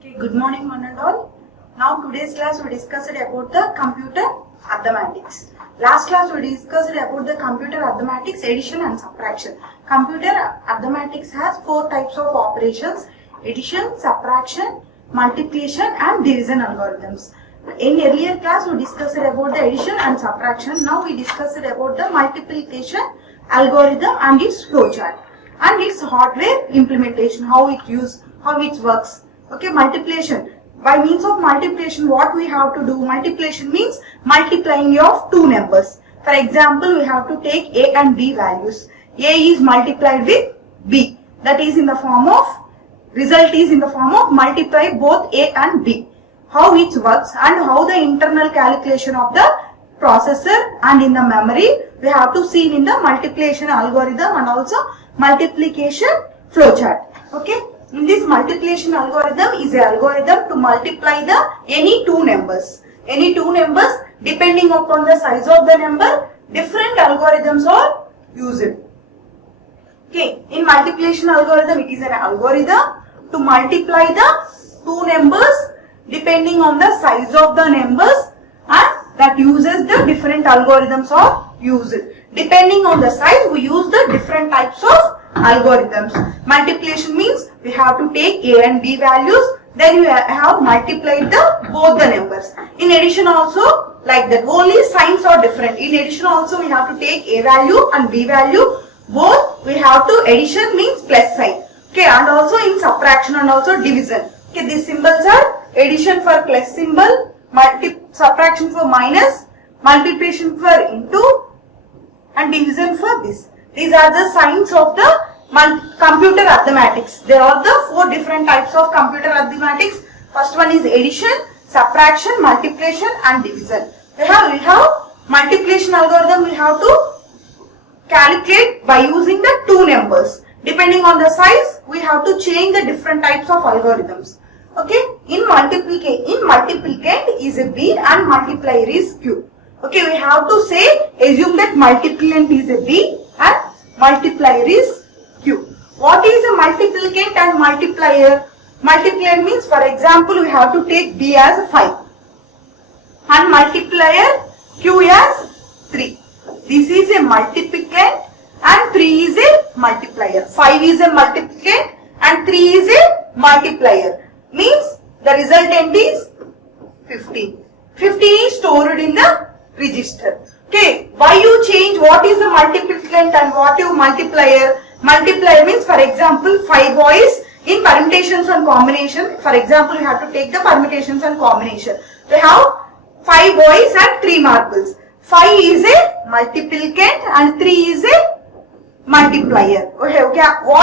Okay, good morning one and all. Now today's class we discussed about the computer arithmetics. Last class we discussed about the computer arithmetics addition and subtraction. Computer arithmetics has four types of operations: addition, subtraction, multiplication and division algorithms. In earlier class we discussed about the addition and subtraction. Now we discussed about the multiplication algorithm and its flowchart and its hardware implementation, how it works. Okay, multiplication. By means of multiplication, what we have to do? Multiplication means multiplying of two numbers. For example, we have to take A and B values. A is multiplied with B. That is in the form of, result is in the form of multiply both A and B. How it works and how the internal calculation of the processor and in the memory we have to see in the multiplication algorithm and also multiplication flowchart. Okay. In this multiplication algorithm is an algorithm to multiply the any two numbers. Any two numbers, depending upon the size of the number, different algorithms are used. Okay, in multiplication algorithm, it is an algorithm to multiply the two numbers depending on the size of the numbers, and that uses the different algorithms are used. Depending on the size, we use the different types of algorithms. Multiplication means we have to take A and B values, then we have multiplied both the numbers. In addition also like that, only signs are different. In addition also we have to take A value and B value, both we have to, addition means plus sign. Okay, and also in subtraction and also division. Okay, these symbols are addition for plus symbol, subtraction for minus, multiplication for into and division for this. These are the signs of the computer arithmetics. There are the four different types of computer arithmetics. First one is addition, subtraction, multiplication and division. We have multiplication algorithm. We have to calculate by using the two numbers. Depending on the size, we have to change the different types of algorithms. Okay, in multiplicand is a B and multiplier is Q. Okay, we have to say, assume that multiplicand is a B and multiplier is Q. What is a multiplicand and multiplier? Multiplier means, for example, we have to take B as 5 and multiplier Q as 3. This is a multiplicand and 3 is a multiplier. 5 is a multiplicand and 3 is a multiplier. Means the resultant is 15. 15 is stored in the register. Okay, why you change what is the multiplicand and what you multiplier? Multiplier means, for example, 5 boys in permutations and combination. For example, you have to take the permutations and combination. We have 5 boys and 3 marbles. 5 is a multiplicand and 3 is a multiplier. Okay,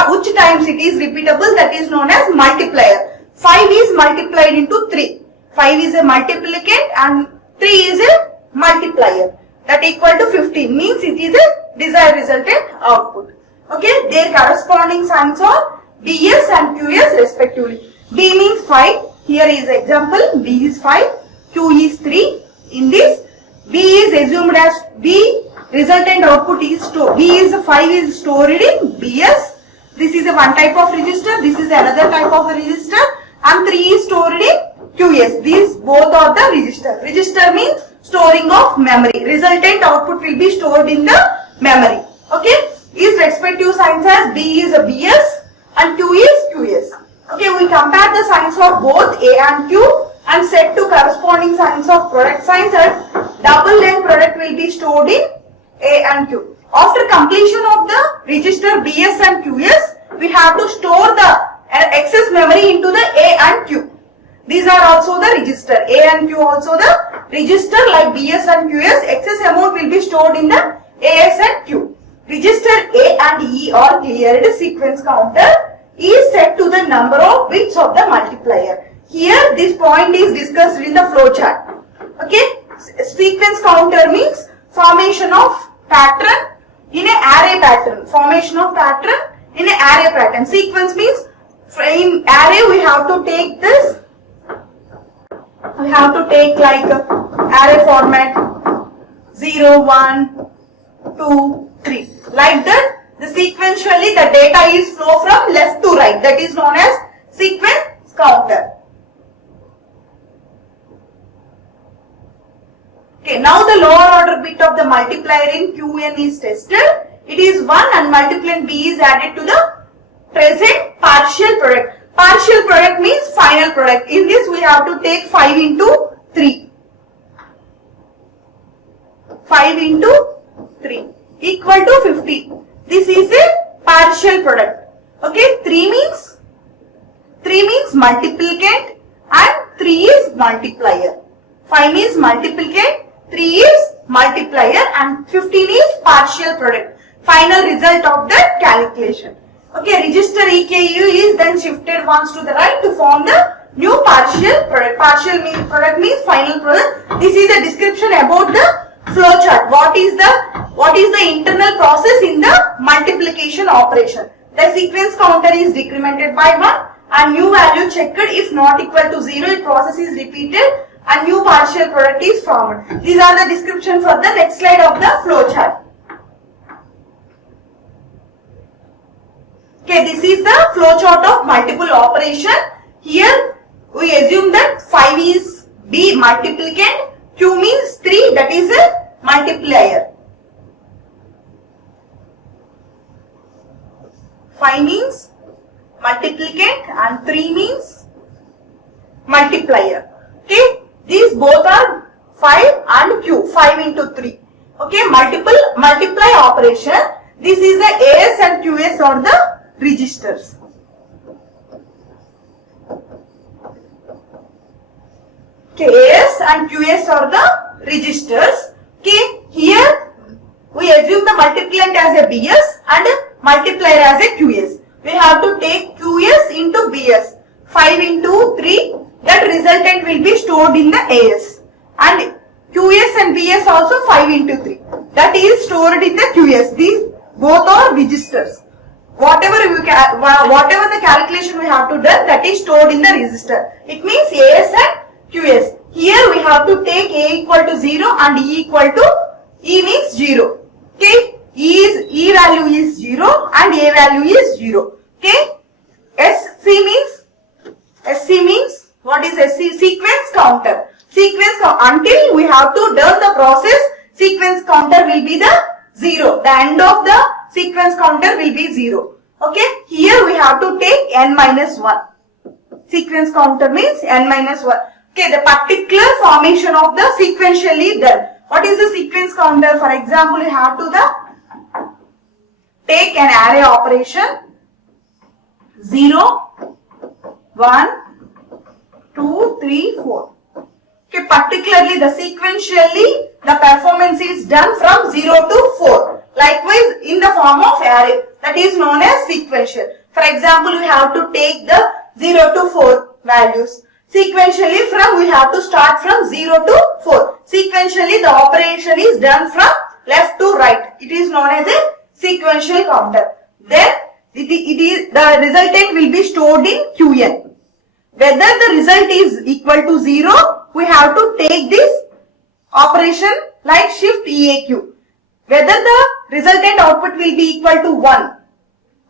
which times it is repeatable, that is known as multiplier. 5 is multiplied into 3. 5 is a multiplicand and 3 is a multiplier. That equal to 15 means it is a desired resultant output. Okay, their corresponding signs are BS and QS respectively. B means 5. Here is example. B is 5. Q is 3. In this, B is assumed as B. Resultant output is stored. B is 5 is stored in BS. This is a one type of register. This is another type of register. And 3 is stored in QS. These both are the register. Register means storing of memory. Resultant output will be stored in the memory. Okay. Is respective signs as B is a BS and Q is QS. Okay. We compare the signs of both A and Q and set to corresponding signs of product signs, and double length product will be stored in A and Q. After completion of the register BS and QS, we have to store the excess memory into the A and Q. These are also the register. A and Q also the register like BS and QS. Excess amount will be stored in the AS and Q. Register A and E are cleared. Sequence counter is set to the number of bits of the multiplier. Here this point is discussed in the flowchart. Okay. Sequence counter means formation of pattern in an array pattern. Formation of pattern in an array pattern. Sequence means in array we have to take this. We have to take like array format 0, 1, 2, 3. Like that, the sequentially the data is flow from left to right. That is known as sequence counter. bit of the multiplier in Qn is tested, it is 1 and multiplicand B is added to the present partial product. Partial product means final product. In this we have to take 5 into 3. 5 into 3 equal to 50. This is a partial product. Okay, 3 means multiplicand and 3 is multiplier. 5 means multiplicand, 3 is multiplier and 15 is partial product. Final result of the calculation. Okay, register EKU is then shifted once to the right to form the new partial product. Partial product means final product. This is a description about the flow chart. What is the internal process in the multiplication operation? The sequence counter is decremented by 1 and new value checked. If not equal to 0, the process is repeated and new partial product is formed. These are the description for the next slide of the flow chart. Okay, this is the flow chart of multiple operation. Here we assume that 5 is B multiplicand, Q means 3, that is a multiplier. 5 means multiplicand and 3 means multiplier. Okay, these both are 5 and Q, 5 into 3. Okay, multiply operation. This is the AS and QS or the registers. Okay, AS and QS are the registers. Okay, here we assume the multiplicand as a BS and multiplier as a QS. We have to take QS into BS. 5 into 3, that resultant will be stored in the AS. And QS and BS also 5 into 3. That is stored in the QS. These both are registers. Whatever the calculation we have to do, that is stored in the register. It means AS and QS. Here we have to take A equal to 0 and E equal to E means 0. Okay, E value is 0 and A value is 0. Okay, SC means what is SC? Sequence counter. Until we have to done the process, sequence counter will be the 0. The end of the sequence counter will be 0. Okay, here we have to take n minus 1. Sequence counter means n minus 1. Okay, the particular formation of the sequentially done. What is the sequence counter? For example, you have to take an array operation 0, 1, 2, 3, 4. Okay, particularly the sequentially the performance is done from 0 to 4. Likewise in the form of array, that is known as sequential. For example, we have to take the 0 to 4 values. Sequentially we have to start from 0 to 4. Sequentially the operation is done from left to right. It is known as a sequential counter. Then the resultant will be stored in Qn. Whether the result is equal to 0, we have to take this operation like shift EAQ. Whether the resultant output will be equal to 1.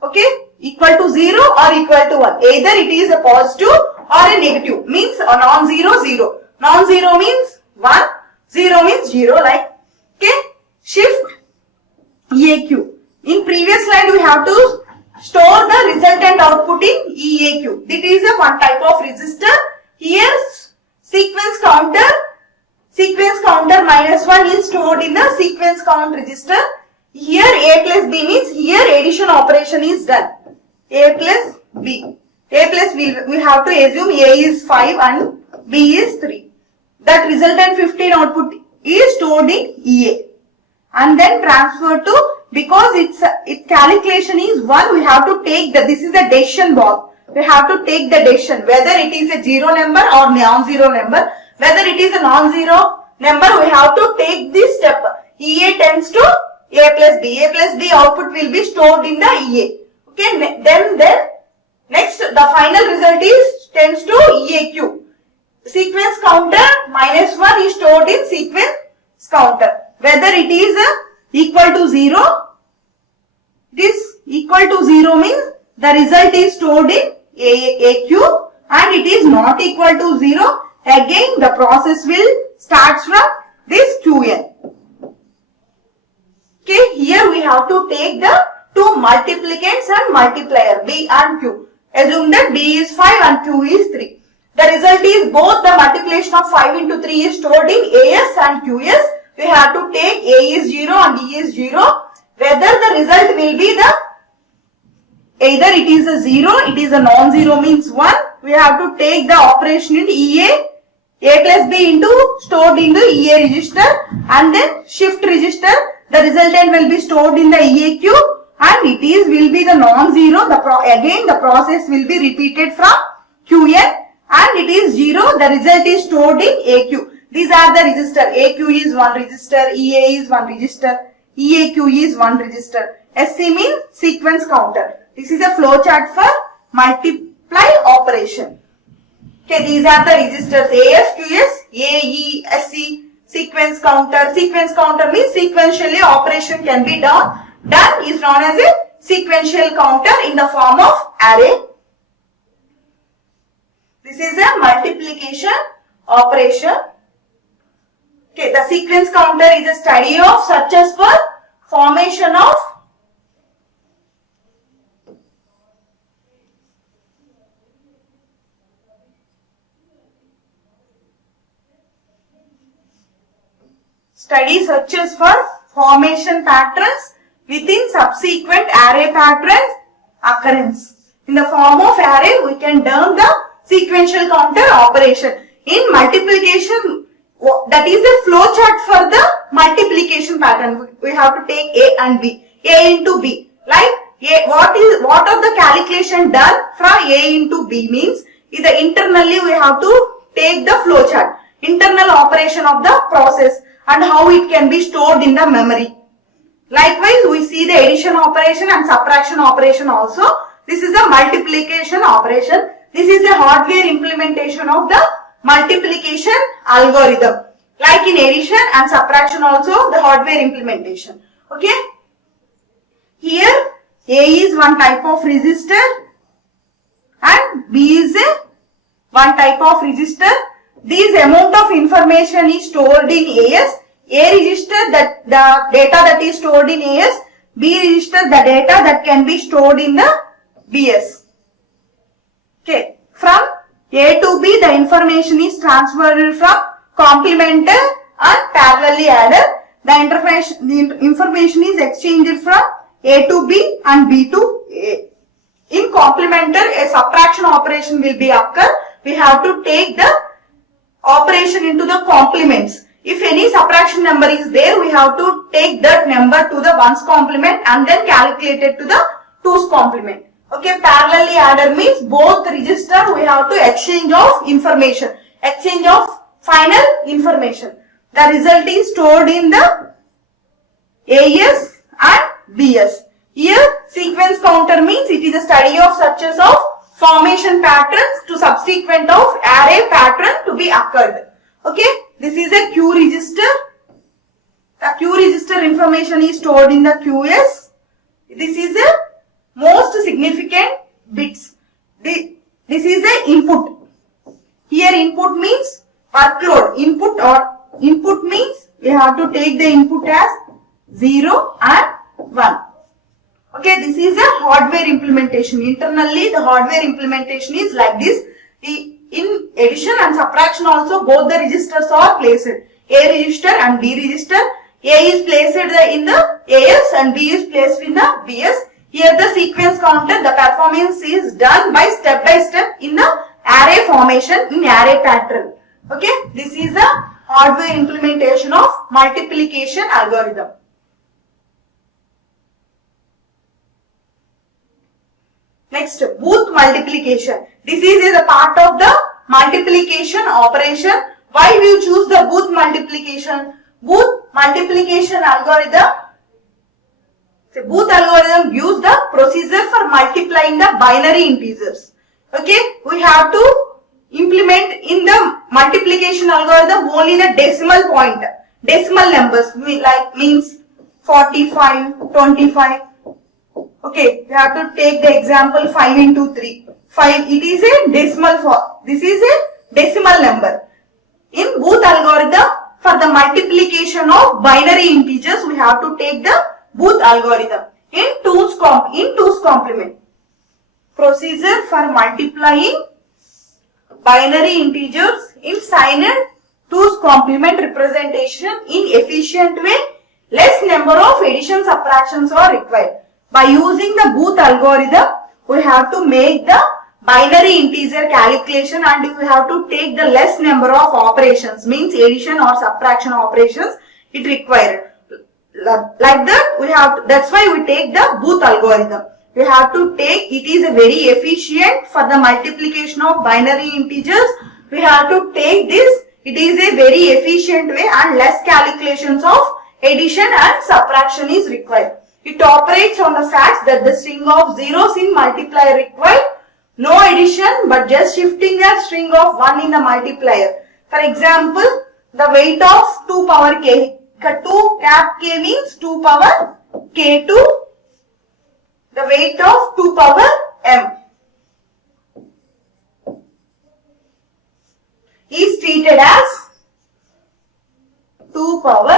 Okay, equal to 0 or equal to 1. Either it is a positive or a negative, means a non-zero 0. Non-zero means 1, 0 means 0, like, okay, shift EAQ. In previous slide we have to store the resultant output in EAQ. This is a one type of register. Here sequence counter minus 1 is stored in the sequence count register. Here A plus B means here addition operation is done. A plus B. A plus B, we have to assume A is 5 and B is 3. That resultant 15 output is stored in EA. And then transfer to, because its calculation is 1, we have to take this is the decision box. We have to take the decision whether it is a 0 number or non-zero number. Whether it is a non-zero number, we have to take this step. EA tends to A plus B. A plus B output will be stored in the EA. Okay, then next the final result is tends to EAQ. Sequence counter minus 1 is stored in sequence counter. Whether it is equal to 0, this equal to 0 means the result is stored in AQ, and it is not equal to 0, again the process will start from this Qn. Okay, here we have to take the two multiplicants and multiplier B and Q. Assume that B is 5 and Q is 3. The result is both the multiplication of 5 into 3 is stored in AS and QS. We have to take A is 0 and E is 0. Whether the result will be the either it is a 0, it is a non-zero means 1. We have to take the operation in EA. A plus B into stored in the EA register and then shift register. The resultant will be stored in the EAQ and it is will be the non-zero. Again the process will be repeated from QN and it is 0. The result is stored in AQ. These are the register. AQ is 1 register, EA is 1 register, EAQ is 1 register. SC means sequence counter. This is a flow chart for multiply operation. Okay, these are the registers AS, QS, AE, SC, sequence counter. Sequence counter means sequentially operation can be done. Done is known as a sequential counter in the form of array. This is a multiplication operation. Okay, the sequence counter is a study of such as for formation of searches for formation patterns within subsequent array patterns occurrence. In the form of array, we can term the sequential counter operation. In multiplication, that is the flow chart for the multiplication pattern. We have to take A and B, A into B. Like what are the calculation done from A into B means either internally we have to take the flow chart, internal operation of the process and how it can be stored in the memory. Likewise, we see the addition operation and subtraction operation also. This is a multiplication operation. This is a hardware implementation of the multiplication algorithm. Like in addition and subtraction also the hardware implementation. Okay. Here A is one type of register and B is one type of register. This amount of information is stored in AS. A register that the data that is stored in AS. B register the data that can be stored in the BS. Okay. From A to B the information is transferred from complementer and parallelly adder. The information is exchanged from A to B and B to A. In complementer a subtraction operation will be occur. We have to take the operation into the complements. If any subtraction number is there, we have to take that number to the ones complement and then calculate it to the twos complement. Okay, parallelly adder means both register we have to exchange of information, exchange of final information. The result is stored in the AS and BS. Here sequence counter means it is a study of success of formation patterns to subsequent of array pattern to be occurred. Okay, this is a Q register. The Q register information is stored in the QS. This is a most significant bits. This is a input. Here input means workload. Input means we have to take the input as 0 and 1. Okay, this is a hardware implementation. Internally the hardware implementation is like this. In addition and subtraction also both the registers are placed. A register and B register. A is placed in the AS and B is placed in the BS. Here the sequence counter, the performance is done by step in the array formation in array pattern. Okay, this is the hardware implementation of multiplication algorithm. Next, Booth multiplication. This is a part of the multiplication operation. Why we choose the Booth multiplication? Booth multiplication algorithm. So Booth algorithm gives the procedure for multiplying the binary integers. Okay, we have to implement in the multiplication algorithm only the decimal point, decimal numbers like means 45, 25. Okay, we have to take the example 5 into 3. 5, it is a decimal form. This is a decimal number. In Booth algorithm, for the multiplication of binary integers, we have to take the Booth algorithm in two's complement. Procedure for multiplying binary integers in signed two's complement representation in efficient way. Less number of addition subtractions are required. By using the Booth algorithm, we have to make the binary integer calculation and we have to take the less number of operations, means addition or subtraction operations it required. Like that, that's why we take the Booth algorithm. We have to take, it is a very efficient for the multiplication of binary integers. We have to take this, it is a very efficient way and less calculations of addition and subtraction is required. It operates on the fact that the string of zeros in multiplier required no addition but just shifting the string of 1 in the multiplier. For example, the weight of 2 power k, 2 cap k means 2 power k2, the weight of 2 power m is treated as 2 power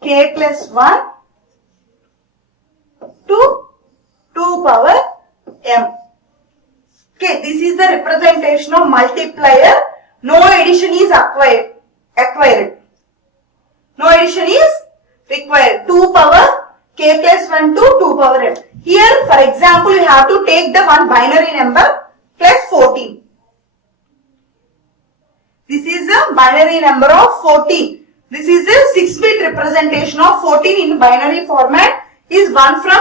k plus 1 to 2 power m. Okay, this is the representation of multiplier. No addition is acquired. No addition is required. 2 power k plus 1 to 2 power m. Here, for example, you have to take the one binary number plus 14. This is a binary number of 14. This is a 6-bit representation of 14 in binary format is 1 from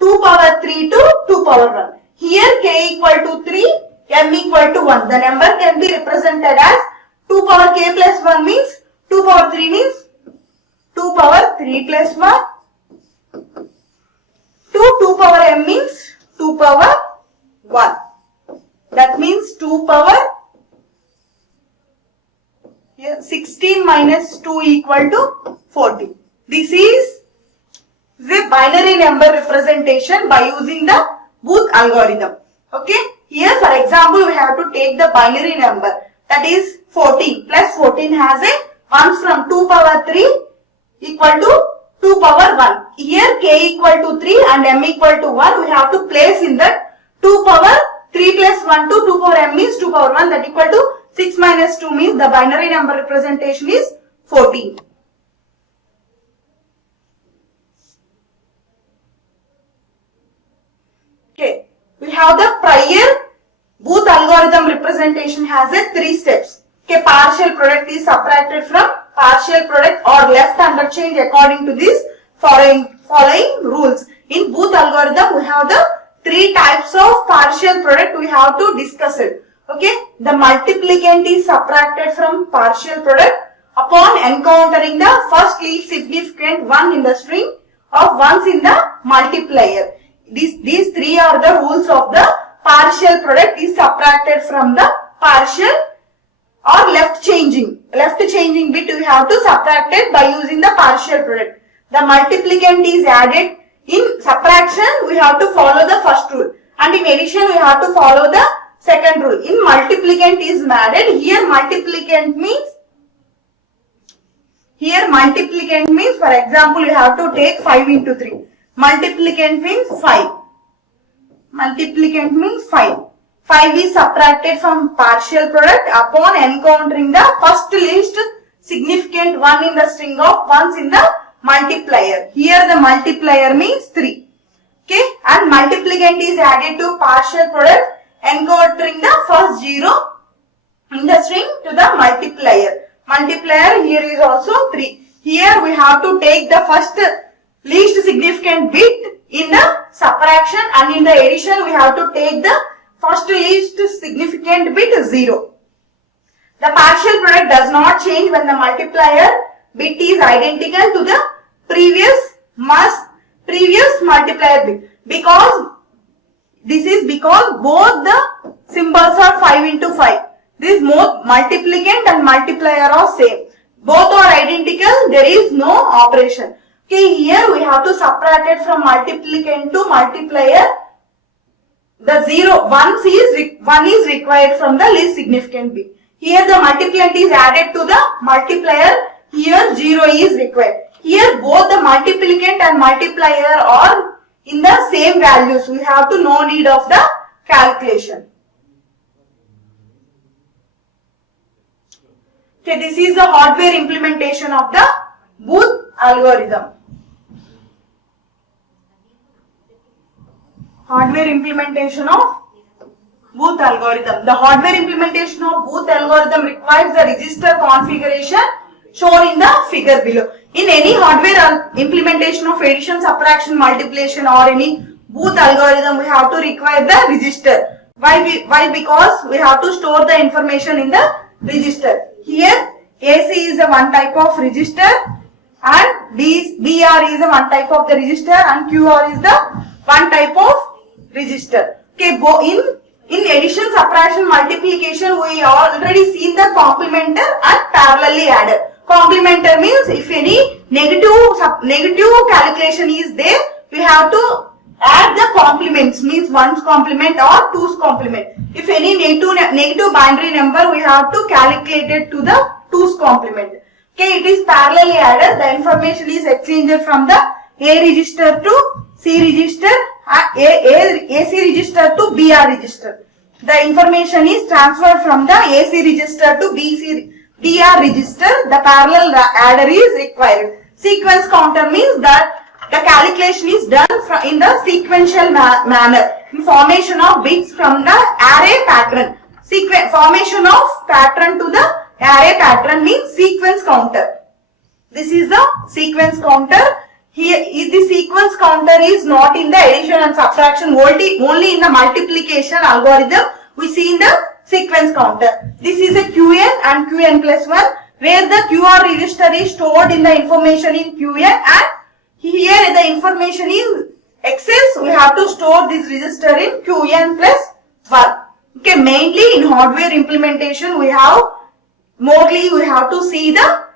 2 power 3 to 2 power 1. Here k equal to 3, m equal to 1. The number can be represented as 2 power k plus 1 means 2 power 3 means 2 power 3 plus 1 to 2 power m means 2 power 1. That means 2 power 16 minus 2 equal to 14. This is the binary number representation by using the Booth algorithm. Okay. Here, for example, we have to take the binary number, that is 14 plus 14 has a 1 from 2 power 3 equal to 2 power 1. Here k equal to 3 and m equal to 1. We have to place in that 2 power 3 plus 1 to 2 power m means 2 power 1, that equal to 6 minus 2 means the binary number representation is 14. Okay, we have the prior Booth algorithm representation has a 3 steps. Okay, partial product is subtracted from partial product or left under change according to these following rules. In Booth algorithm, we have the 3 types of partial product we have to discuss it. Okay, the multiplicand is subtracted from partial product upon encountering the first least significant one in the string of ones in the multiplier. These 3 are the rules of the partial product is subtracted from the partial or left changing bit we have to subtract it by using the partial product. The multiplicand is added. In subtraction we have to follow the first rule and in addition we have to follow the second rule. In multiplicand is added. Here multiplicand means for example you have to take 5 into 3. Multiplicand means 5. Multiplicand means 5. 5 is subtracted from partial product upon encountering the first least significant one in the string of ones in the multiplier. Here the multiplier means 3. Okay, and multiplicand is added to partial product encountering the first 0 in the string to the multiplier. Multiplier here is also 3. Here we have to take the first least significant bit in the subtraction and in the addition we have to take the first least significant bit 0. The partial product does not change when the multiplier bit is identical to the previous multiplier bit, because both the symbols are 5 into 5. This multiplicand and multiplier are same. Both are identical, there is no operation. Okay, here we have to subtract it from multiplicand to multiplier. The 1 is required from the least significant bit. Here the multiplicand is added to the multiplier. Here 0 is required. Here both the multiplicand and multiplier are in the same values. We have to no need of the calculation. Okay, this is the hardware implementation of the Booth algorithm. Hardware implementation of Booth algorithm. The hardware implementation of Booth algorithm requires the register configuration shown in the figure below. In any hardware implementation of addition, subtraction, multiplication or any Booth algorithm, we have to require the register. Why? Because we have to store the information in the register. Here AC is a one type of register and BR is a one type of the register and QR is the one type of register. Okay, in addition, subtraction, multiplication, we already seen the complementer and parallelly adder. Complementer means if any negative calculation is there, we have to add the complements, means 1's complement or 2's complement. If any negative binary number, we have to calculate it to the 2's complement. Okay, it is parallelly added. The information is exchanged from the A register to C register, AC register to BR register. The information is transferred from the AC register to BR register. The parallel adder is required. Sequence counter means that the calculation is done in the sequential manner. Formation of bits from the array pattern. Formation of pattern to the array pattern means sequence counter. This is the sequence counter. Here the sequence counter is not in the addition and subtraction, only in the multiplication algorithm we see in the sequence counter. This is a Qn and Qn plus 1 where the QR register is stored in the information in Qn and here the information is excess, we have to store this register in Qn plus 1. Okay, mainly in hardware implementation we have to see the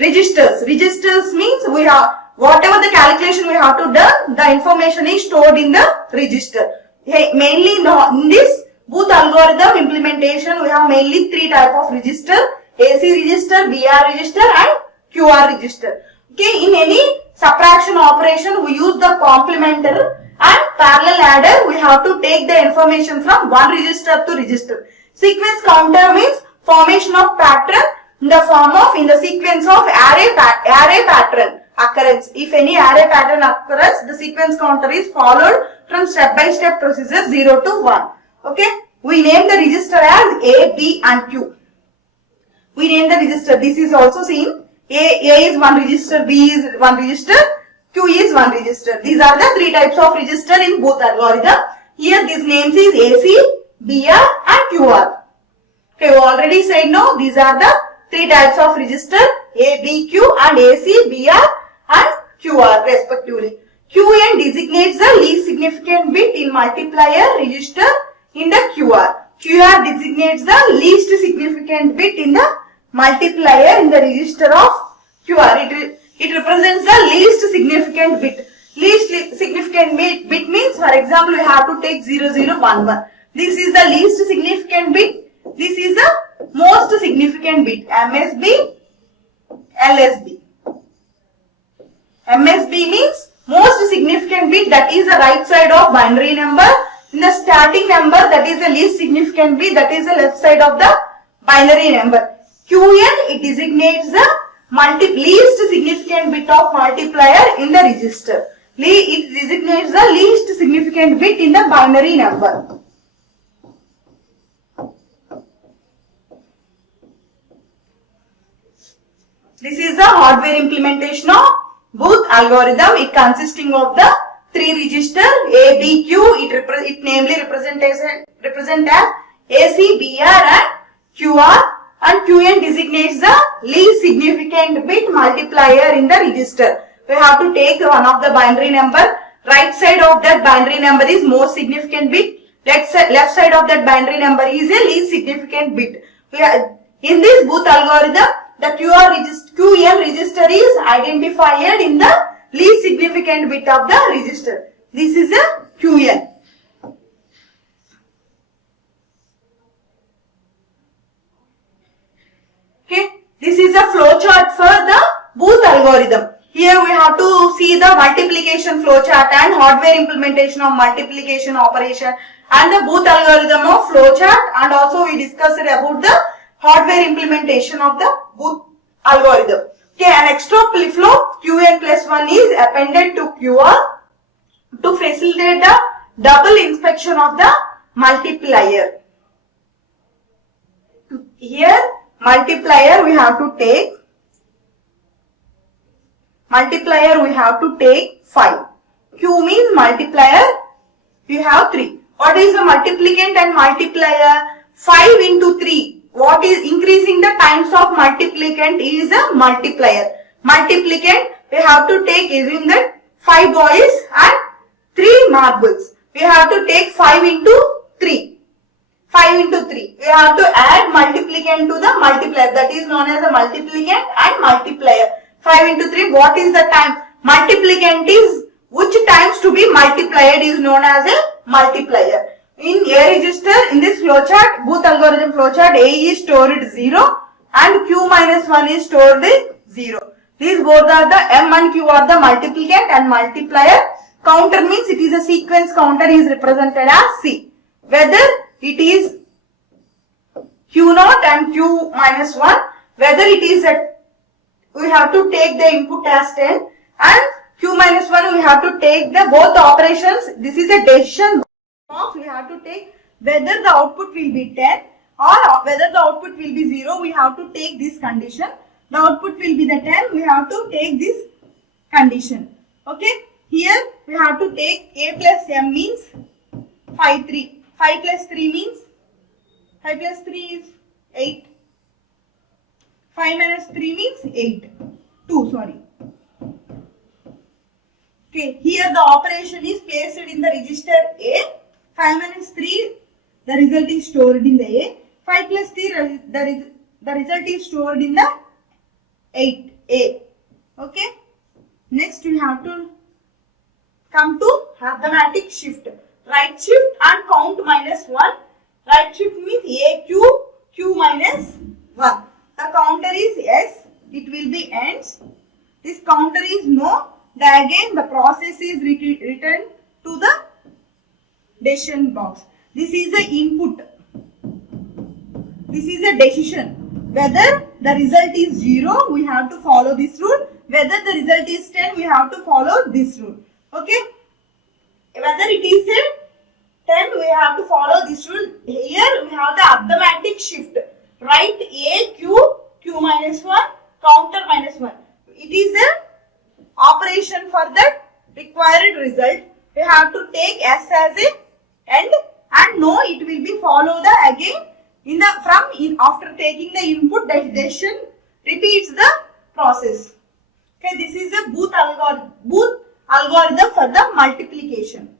registers. Registers means we have whatever the calculation we have to do, the information is stored in the register. Mainly in this Booth algorithm implementation, we have mainly three type of register: AC register, BR register, and QR register. Okay, in any subtraction operation, we use the complementer and parallel adder. We have to take the information from one register to register. Sequence counter means formation of pattern in the sequence of array pattern occurrence. If any array pattern occurs, the sequence counter is followed from step-by-step procedure 0 to 1. Okay, we name the register as A, B and Q. We name the register. This is also seen. A is one register, B is one register, Q is one register. These are the three types of register in Booth algorithm. Here these names is AC, BR and QR. Okay, we already said no. These are the three types of register: A, B, Q and AC, BR and QR respectively. Qn designates the least significant bit in multiplier register in the QR. QR designates the least significant bit in the multiplier in the register of QR. It represents the least significant bit. Least significant bit means, for example, we have to take 0011. This is the least significant bit. This is the most significant bit. MSB, LSB. MSB means most significant bit, that is the right side of binary number. In the starting number, that is the least significant bit, that is the left side of the binary number. Qn, it designates the least significant bit of multiplier in the register. It designates the least significant bit in the binary number. This is the hardware implementation of Booth algorithm. It consisting of the three register A, B, Q. It namely represent as AC, BR and QR, and Qn designates the least significant bit multiplier in the register. We have to take one of the binary number. Right side of that binary number is most significant bit. Left side of that binary number is a least significant bit. In this Booth algorithm, the Qn register is identified in the least significant bit of the register. This is a Qn. Okay, this is a flow chart for the Booth algorithm. Here multiplication flowchart and hardware implementation of multiplication operation and the Booth algorithm of flowchart, and also we discussed about the hardware implementation of the Booth algorithm. Okay, an extra flip-flop Qn plus 1 is appended to Qr to facilitate the double inspection of the multiplier. Here multiplier we have to take 5. Q means multiplier, we have 3. What is the multiplicand and multiplier? 5 into 3. What is increasing the times of multiplicand is a multiplier. Multiplicand we have to take, assume that 5 boys and 3 marbles. We have to take 5 into 3. 5 into 3. We have to add multiplicand to the multiplier. That is known as a multiplicand and multiplier. 5 into 3. What is the time? Multiplicand is which times to be multiplied is known as a multiplier. In A register, in this flowchart, Booth algorithm flowchart, A is stored 0 and Q minus 1 is stored 0. These both are the M and Q are the multiplicand and multiplier. Counter means it is a sequence counter is represented as C. Whether it is Q0 and Q minus 1, whether it is a, we have to take the input as 10 and Q minus 1 we have to take the both the operations. This is a decision box. We have to take whether the output will be 10 or whether the output will be 0. We have to take this condition. The output will be the 10. We have to take this condition. Okay. Here we have to take A plus M means 5 3. 5 plus 3 means 5 plus 3 is 8. 5 minus 3 means 8. 2 sorry. Okay, here the operation is placed in the register A. 5 minus 3, the result is stored in the A. 5 plus 3, the result is stored in the 8A. Okay. Next we have to come to arithmetic shift. Right shift and count minus 1. Right shift means AQ, Q minus 1. The counter is S. It will be ends. This counter is no. Again the process is returned to the decision box. This is the input. This is a decision. Whether the result is 0, we have to follow this rule. Whether the result is 10, we have to follow this rule. Okay. Whether it is a 10, we have to follow this rule. Here we have the arithmetic shift. Write A, Q, Q minus 1, counter minus 1. It is a operation for the required result. We have to take S as a end and no, it will be follow the again in the after taking the input decision repeats the process. Okay, this is a Booth algorithm for the multiplication.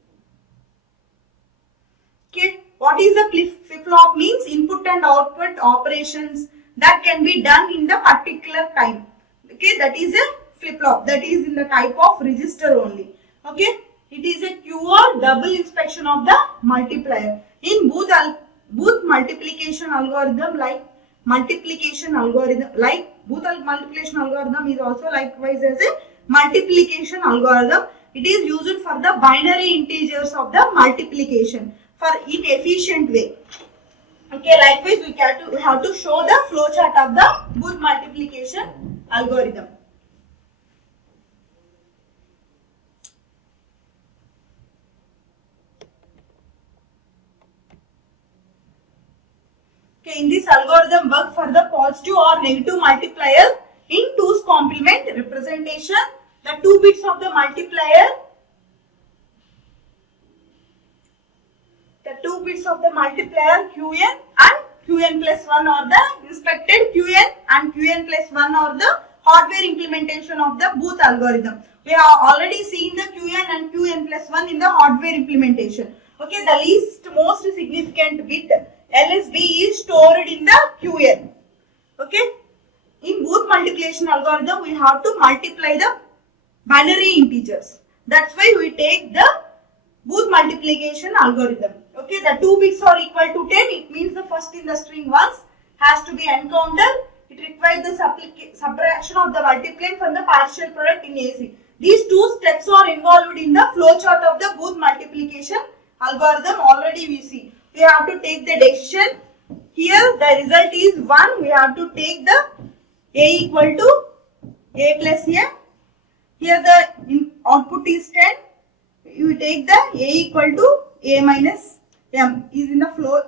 Okay, what is a flip-flop means input and output operations that can be done in the particular time. Okay, that is a flip-flop, that is in the type of register only. Okay, it is a QR double inspection of the multiplier. In Booth multiplication algorithm, like multiplication algorithm, like Booth multiplication algorithm is also likewise as a multiplication algorithm. It is used for the binary integers of the multiplication for in efficient way. Okay, likewise we have to show the flowchart of the Booth multiplication algorithm. Okay, in this algorithm work for the positive or negative multiplier in 2's complement representation. The 2 bits of the multiplier, Qn and Qn plus 1 are the inspected Qn and Qn plus 1 are the hardware implementation of the Booth algorithm. We have already seen the Qn and Qn plus 1 in the hardware implementation. Okay, the least most significant bit LSB is stored in the Qn. Okay, in Booth multiplication algorithm we have to multiply the binary integers. That's why we take the Booth multiplication algorithm. Okay, the 2 bits are equal to 10. It means the first in the string ones has to be encountered. It requires the subtraction of the multiplying from the partial product in AC. These two steps are involved in the flowchart of the Booth multiplication algorithm. Already we see. We have to take the decision. Here the result is 1. We have to take the A equal to A plus A. Here the output is 10. You take the A equal to A minus M is in the flow.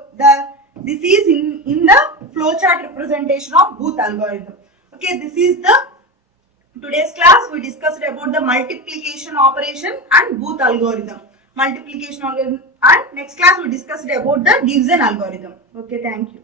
This is in the flowchart representation of Booth algorithm. Okay, this is the today's class. We discussed about the multiplication operation and Booth algorithm. Multiplication algorithm, and next class we discussed about the division algorithm. Okay, thank you.